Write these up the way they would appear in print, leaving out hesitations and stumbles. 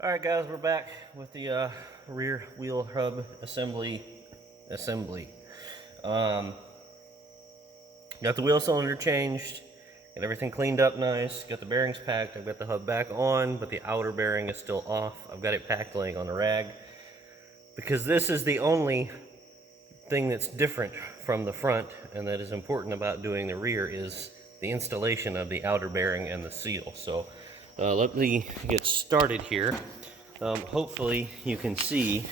Alright guys, we're back with the rear wheel hub assembly. Got the wheel cylinder changed, got everything cleaned up nice, got the bearings packed, I've got the hub back on, but the outer bearing is still off. I've got it packed laying on a rag, because this is the only thing that's different from the front and that is important about doing the rear is the installation of the outer bearing and the seal. So let me get started here. Hopefully you can see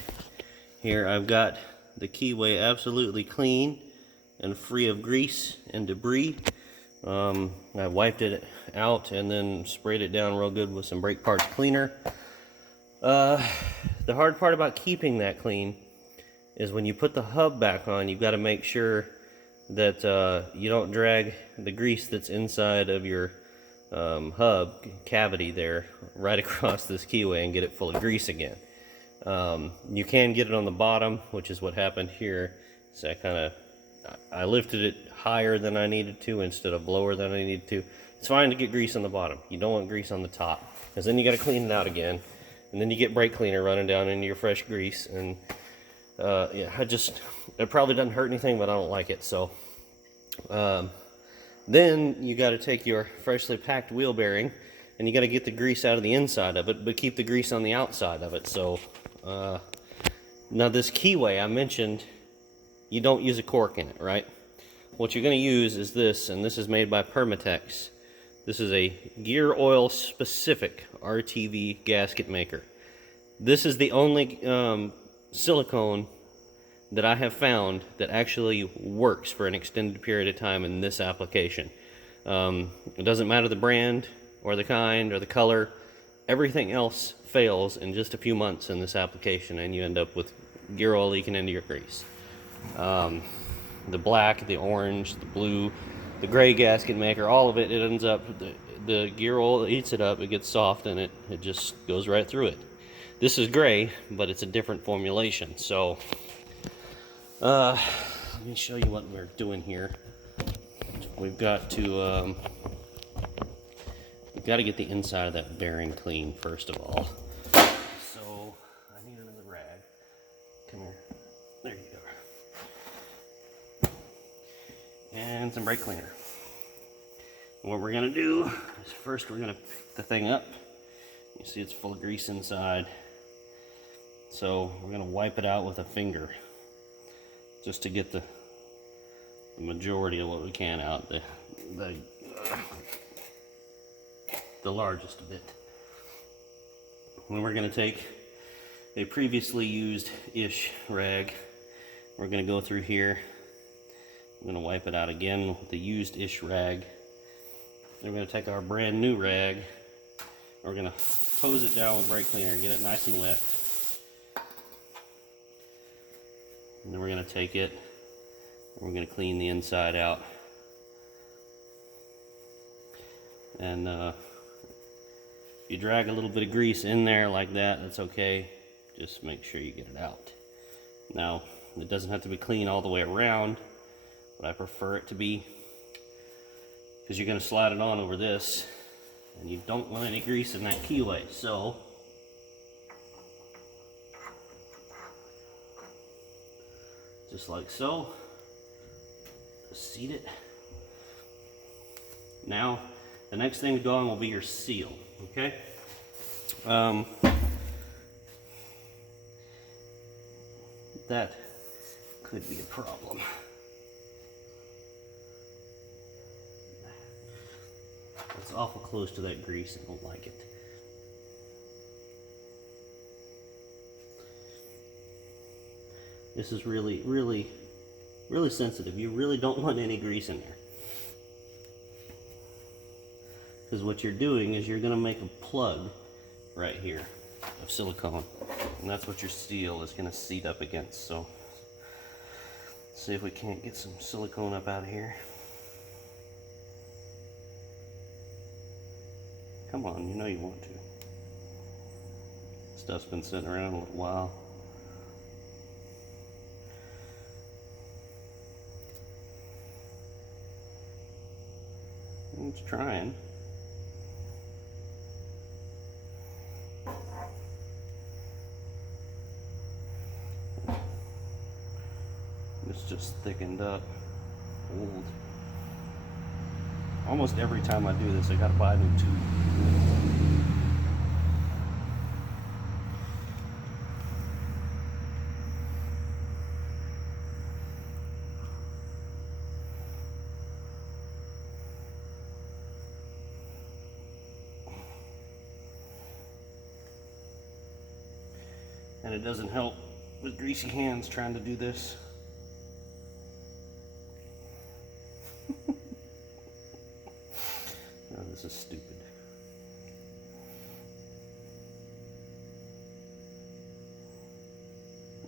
here I've got the keyway absolutely clean and free of grease and debris. I wiped it out and then sprayed it down real good with some brake parts cleaner. The hard part about keeping that clean is when you put the hub back on, you've got to make sure that you don't drag the grease that's inside of your hub cavity there right across this keyway and get it full of grease again. You can get it on the bottom, which is what happened here. So I lifted it higher than I needed to instead of lower than I needed to. It's fine to get grease on the bottom. You don't want grease on the top, because then you got to clean it out again, and then you get brake cleaner running down into your fresh grease. And yeah, it probably doesn't hurt anything, but I don't like it. So then you got to take your freshly packed wheel bearing and you got to get the grease out of the inside of it, but keep the grease on the outside of it. So now this keyway I mentioned, you don't use a cork in it, right? What you're going to use is this, and this is made by Permatex. This is a gear oil specific RTV gasket maker. This is the only silicone that I have found that actually works for an extended period of time in this application. It doesn't matter the brand or the kind or the color. Everything else fails in just a few months in this application, and you end up with gear oil leaking into your grease. The black, the orange, the blue, the gray gasket maker, all of it, it ends up, the gear oil eats it up, it gets soft, and it just goes right through it. This is gray, but it's a different formulation. So let me show you what we're doing here. We've got to get the inside of that bearing clean first of all. So I need another rag. Come here. There you go. And some brake cleaner. And what we're gonna do is first we're gonna pick the thing up. You see it's full of grease inside. So we're gonna wipe it out with a finger, just to get the majority of what we can out, the largest of it. Then we're going to take a previously used-ish rag. We're going to go through here. I'm going to wipe it out again with the used-ish rag. Then we're going to take our brand new rag. We're going to hose it down with brake cleaner, get it nice and wet. And then we're going to take it and we're going to clean the inside out. And if you drag a little bit of grease in there like that, that's okay. Just make sure you get it out. Now, it doesn't have to be clean all the way around, but I prefer it to be, because you're going to slide it on over this, and you don't want any grease in that keyway. So just like so, just seat it. Now, the next thing to go on will be your seal, okay? That could be a problem. It's awful close to that grease, I don't like it. This is really, really, really sensitive. You really don't want any grease in there. Because what you're doing is you're going to make a plug right here of silicone. And that's what your seal is going to seat up against. So, let's see if we can't get some silicone up out of here. Come on, you know you want to. Stuff's been sitting around a little while. It's trying. it's just thickened up, old. Almost every time I do this, I gotta buy a new tube. And it doesn't help with greasy hands trying to do this. Oh, this is stupid.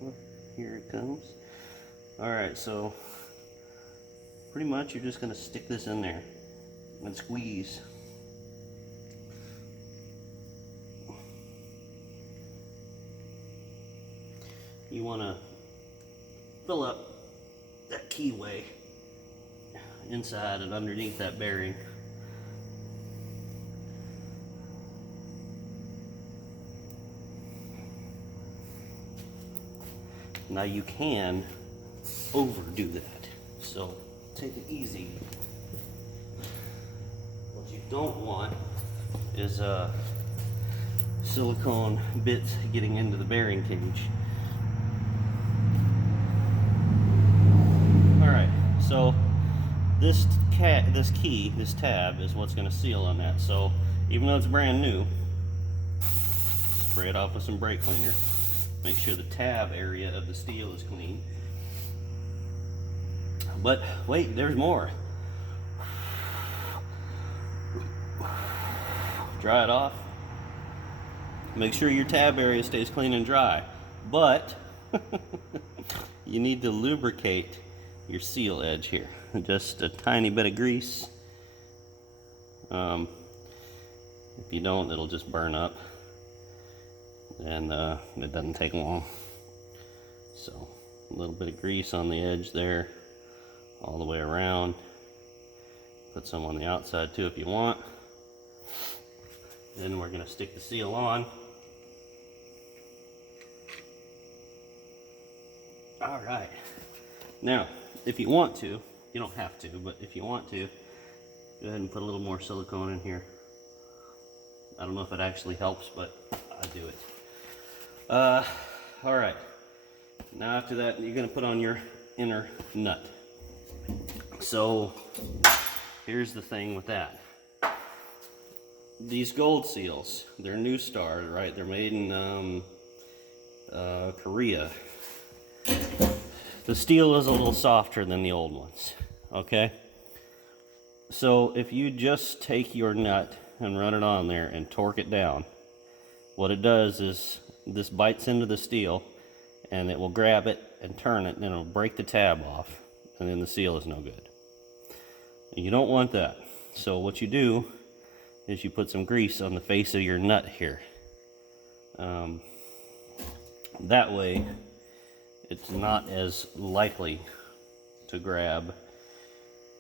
Well, here it comes. Alright, so pretty much you're just going to stick this in there and squeeze. You want to fill up that keyway inside and underneath that bearing. Now you can overdo that, so take it easy. What you don't want is silicone bits getting into the bearing cage. Alright, so this tab is what's going to seal on that. So even though it's brand new, spray it off with some brake cleaner. Make sure the tab area of the steel is clean. But wait, there's more. Dry it off. Make sure your tab area stays clean and dry. But you need to lubricate your seal edge here. Just a tiny bit of grease. If you don't, it'll just burn up. And it doesn't take long. So a little bit of grease on the edge there, all the way around. Put some on the outside too if you want. Then we're going to stick the seal on. All right. Now, if you want to, you don't have to, but if you want to, go ahead and put a little more silicone in here. I don't know if it actually helps, but I do it. All right. Now after that, you're going to put on your inner nut. So here's the thing with that. These gold seals, they're New Star, right? They're made in Korea. The steel is a little softer than the old ones, okay? So if you just take your nut and run it on there and torque it down, what it does is this bites into the steel and it will grab it and turn it and it'll break the tab off and then the seal is no good. And you don't want that. So what you do is you put some grease on the face of your nut here. That way it's not as likely to grab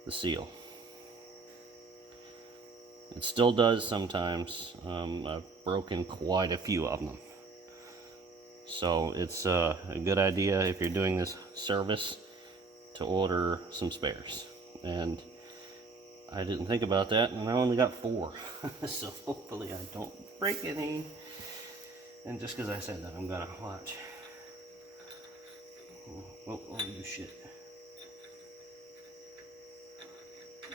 the seal. It still does sometimes. I've broken quite a few of them. So it's a good idea if you're doing this service to order some spares. And I didn't think about that, and I only got 4. So hopefully I don't break any. And just because I said that, I'm gonna watch. Oh, you shit.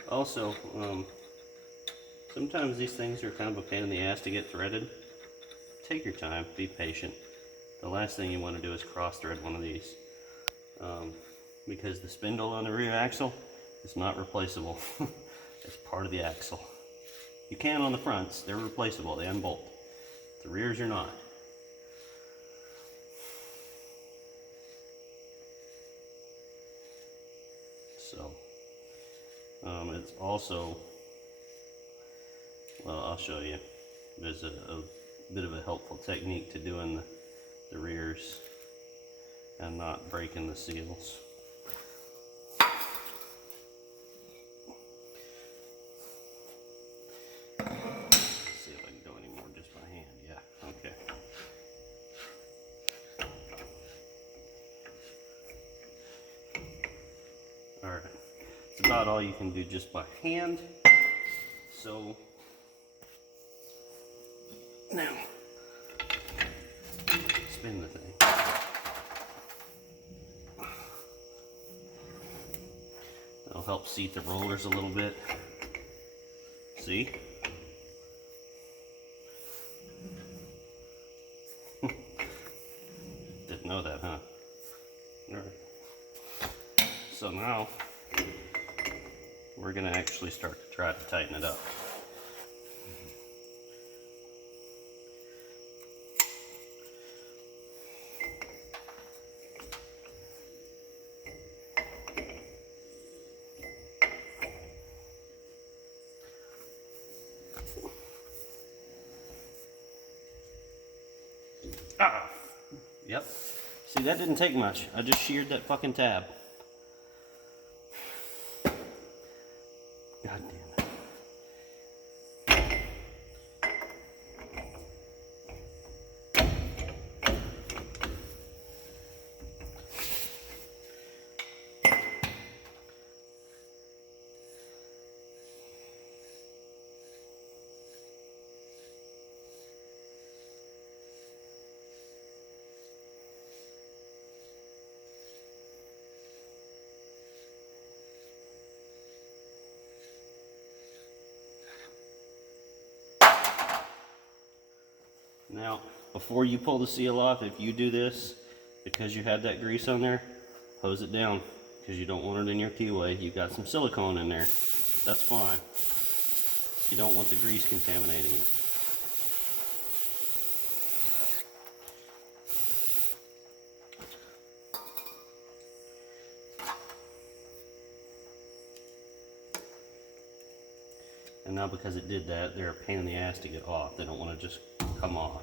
Also, sometimes these things are kind of a pain in the ass to get threaded. Take your time, be patient. The last thing you want to do is cross thread one of these. Because the spindle on the rear axle is not replaceable. It's part of the axle. You can on the fronts, they're replaceable, they unbolt. The rears are not. So, it's also, well, I'll show you. There's a bit of a helpful technique to doing the rears and not breaking the seals. Let's see if I can go any more just by hand. Yeah, okay. It's about all you can do just by hand. So now, spin the thing. That'll help seat the rollers a little bit. See? Didn't know that, huh? All right. So now, we're gonna actually start to try to tighten it up. Ah! Yep. See, that didn't take much. I just sheared that fucking tab. God damn it. Now, before you pull the seal off, if you do this, because you had that grease on there, hose it down, because you don't want it in your keyway. You've got some silicone in there. That's fine. You don't want the grease contaminating it. And now because it did that, they're a pain in the ass to get off. They don't want to just come off.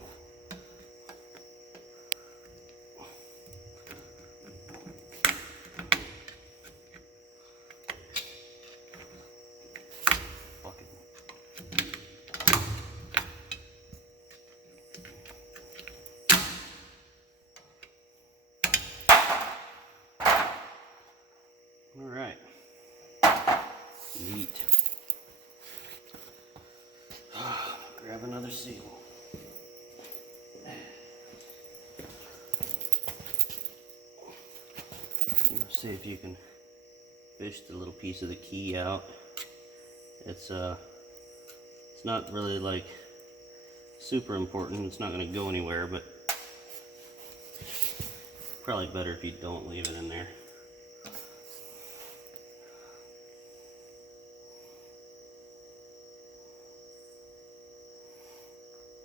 All right. Neat. Grab another seal. See if you can fish the little piece of the key out. It's not really like super important. It's not going to go anywhere, but probably better if you don't leave it in there.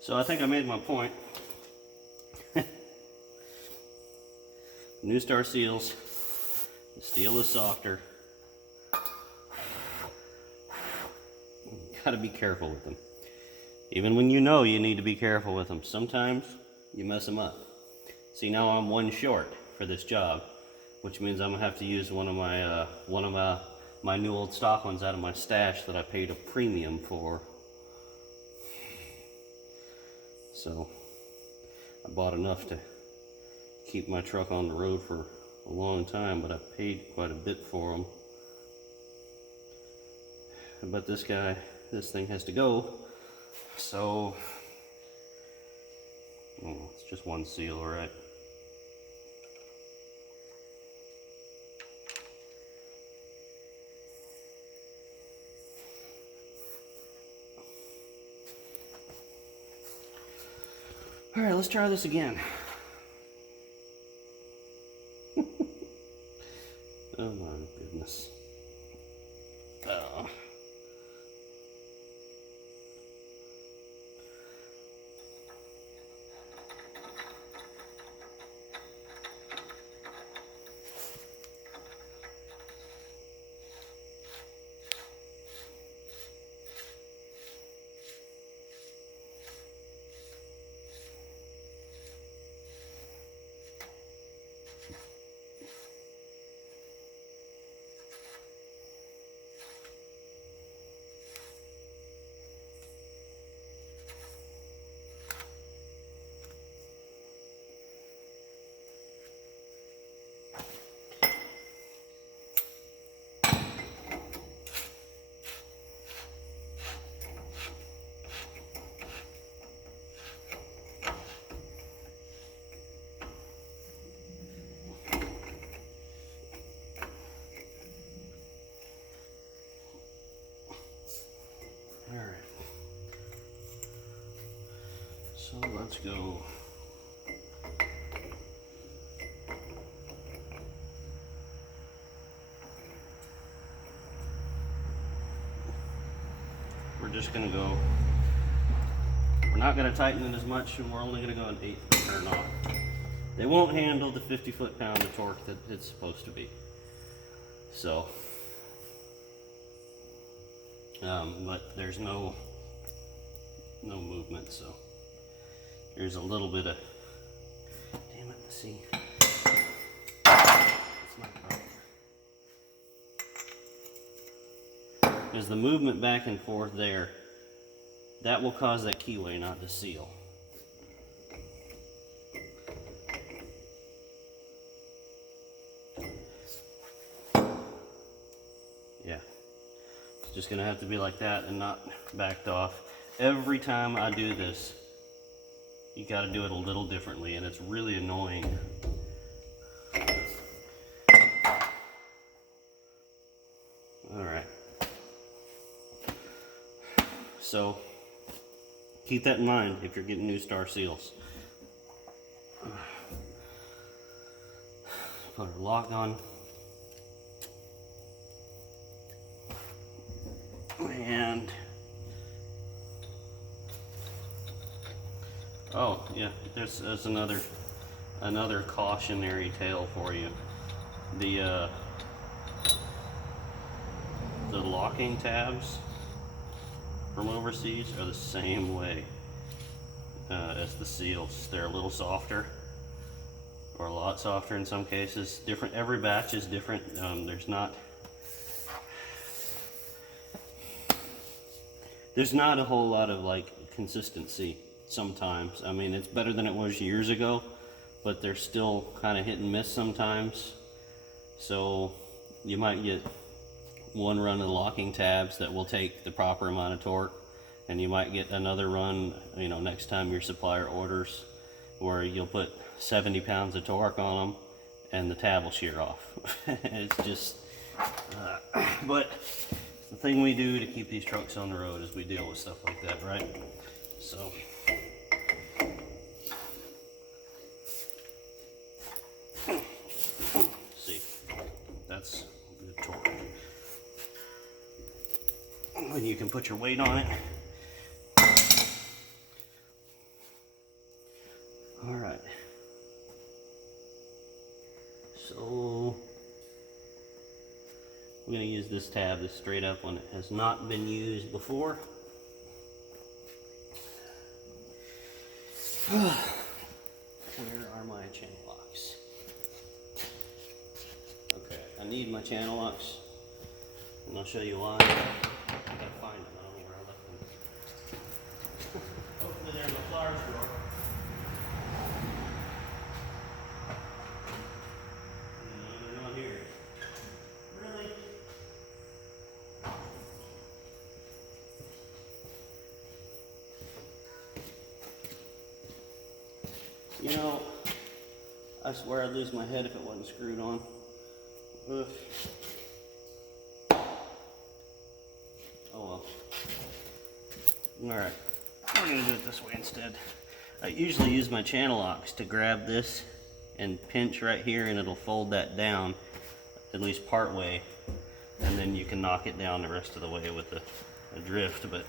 So I think I made my point. New Star seals, the steel is softer. Gotta be careful with them. Even when you know you need to be careful with them, sometimes you mess them up. See, now I'm one short for this job, which means I'm gonna have to use one of my new old stock ones out of my stash that I paid a premium for. So I bought enough to keep my truck on the road for a long time, but I paid quite a bit for them. But this thing has to go, so it's just one seal, right? All right, let's try this again. Oh my goodness. Oh. So let's go. We're just gonna go, we're not gonna tighten it as much, and we're only gonna go an 1/8 turn off. They won't handle the 50 foot-pound of torque that it's supposed to be. So, but there's no movement, so there's a little bit of, damn it, let's see. That's my problem. There's the movement back and forth there. That will cause that keyway not to seal. Yeah, it's just gonna have to be like that and not backed off. Every time I do this, you gotta do it a little differently, and it's really annoying. All right. So keep that in mind if you're getting new star seals. Put our lock on. And oh yeah, there's another cautionary tale for you. The locking tabs from overseas are the same way as the seals. They're a little softer, or a lot softer in some cases. Different. Every batch is different. There's not a whole lot of like consistency sometimes. I mean, it's better than it was years ago, but they're still kind of hit and miss sometimes. So you might get one run of the locking tabs that will take the proper amount of torque, and you might get another run, you know, next time your supplier orders, where you'll put 70 pounds of torque on them and the tab will shear off. It's just, but the thing we do to keep these trucks on the road is we deal with stuff like that, right? So see, that's good torque. When you can put your weight on it. All right. So I'm going to use this tab, this straight up one. It has not been used before. Where are my channel locks? Okay, I need my channel locks, and I'll show you why. I gotta find them. I don't know where I left them. Hopefully they're in the flowers drawer. No, they're not here. Really? You know, I swear I'd lose my head if it wasn't screwed on. Ugh. Oh well. Alright, we're going to do it this way instead. I usually use my channel locks to grab this and pinch right here, and it'll fold that down at least part way, and then you can knock it down the rest of the way with the drift, but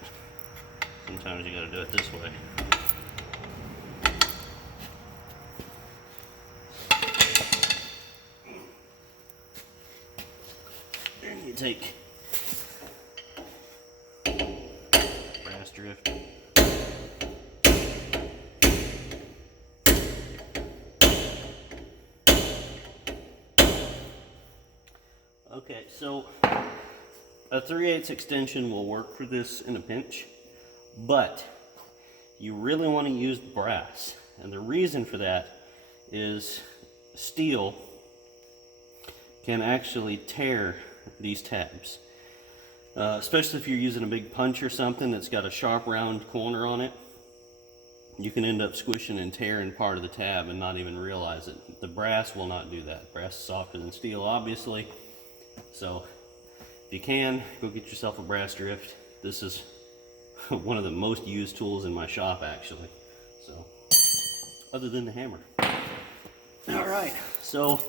sometimes you got to do it this way. And you take brass drift. Okay, so a 3/8 extension will work for this in a pinch, but you really want to use brass. And the reason for that is steel can actually tear these tabs. Especially if you're using a big punch or something that's got a sharp round corner on it, you can end up squishing and tearing part of the tab and not even realize it. The brass will not do that. Brass is softer than steel, obviously. So if you can, go get yourself a brass drift. This is one of the most used tools in my shop, actually. So, other than the hammer. All right, so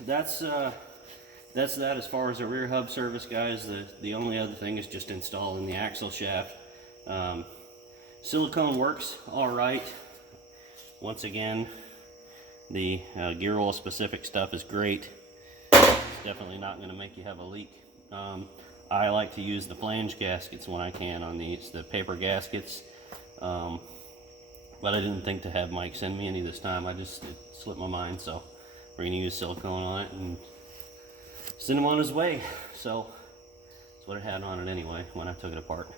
that's that as far as the rear hub service, guys. The only other thing is just installing the axle shaft. Silicone works all right. Once again, the gear oil specific stuff is great. It's definitely not going to make you have a leak. I like to use the flange gaskets when I can on these, the paper gaskets. But I didn't think to have Mike send me any this time. It slipped my mind, so we're going to use silicone on it and send him on his way. So that's what it had on it anyway when I took it apart.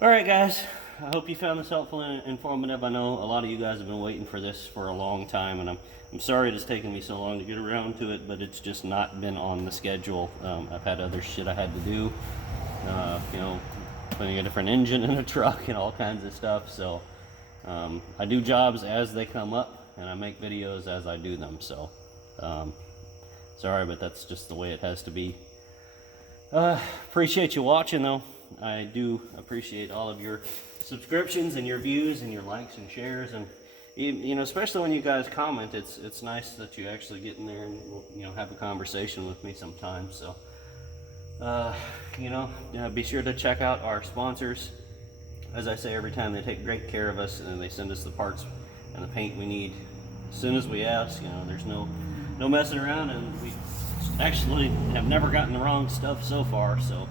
All right, guys, I hope you found this helpful and informative. I know a lot of you guys have been waiting for this for a long time, and I'm sorry it's taken me so long to get around to it, but it's just not been on the schedule. I've had other shit I had to do, you know, putting a different engine in a truck and all kinds of stuff. So I do jobs as they come up, and I make videos as I do them. So sorry, but that's just the way it has to be. Appreciate you watching, though. I do appreciate all of your subscriptions and your views and your likes and shares, and you know, especially when you guys comment. It's nice that you actually get in there and, you know, have a conversation with me sometimes. So you know, be sure to check out our sponsors. As I say every time, they take great care of us, and they send us the parts and the paint we need as soon as we ask. You know, there's no messing around, and we actually have never gotten the wrong stuff so far. So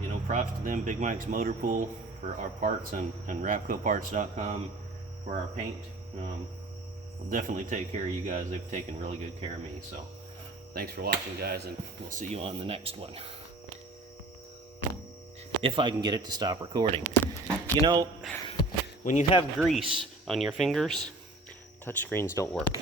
you know, props to them. Big Mike's Motor Pool for our parts, and rapcoparts.com for our paint. We'll definitely take care of you guys. They've taken really good care of me. So thanks for watching, guys, and we'll see you on the next one. If I can get it to stop recording. You know, when you have grease on your fingers, touch screens don't work.